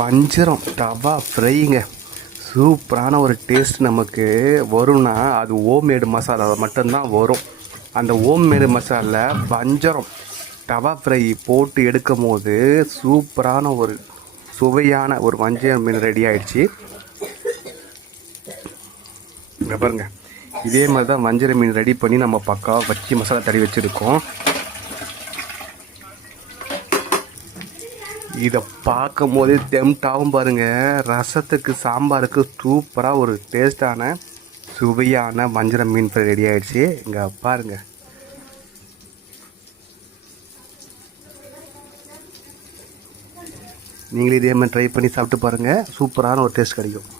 வஞ்சரம் தவா ஃப்ரைங்க சூப்பரான ஒரு டேஸ்ட் நமக்கு. வரும்னா அது ஹோம்மேடு மசாலா மட்டும்தான் வரும். அந்த ஹோம்மேடு மசாலா வஞ்சரம் தவா ஃப்ரை போட்டு எடுக்கும் போது சூப்பரான ஒரு சுவையான ஒரு வஞ்சரம் மீன் ரெடி ஆயிடுச்சு. பாருங்க. இதே மாதிரி தான் வஞ்சரம் மீன் ரெடி பண்ணி நம்ம பக்காவாக வச்சு மசாலா தடி வச்சுருக்கோம். இதை பார்க்கும் போதே டெம்டாவும் பாருங்க. ரசத்துக்கு சாம்பாருக்கு சூப்பராக ஒரு டேஸ்டான சுவையான வஞ்சர மீன் ஃப்ரை ரெடி ஆகிடுச்சி இங்கே பாருங்க. நீங்களும் இதே மாதிரி ட்ரை பண்ணி சாப்பிட்டு பாருங்கள் சூப்பரான ஒரு டேஸ்ட் கிடைக்கும்.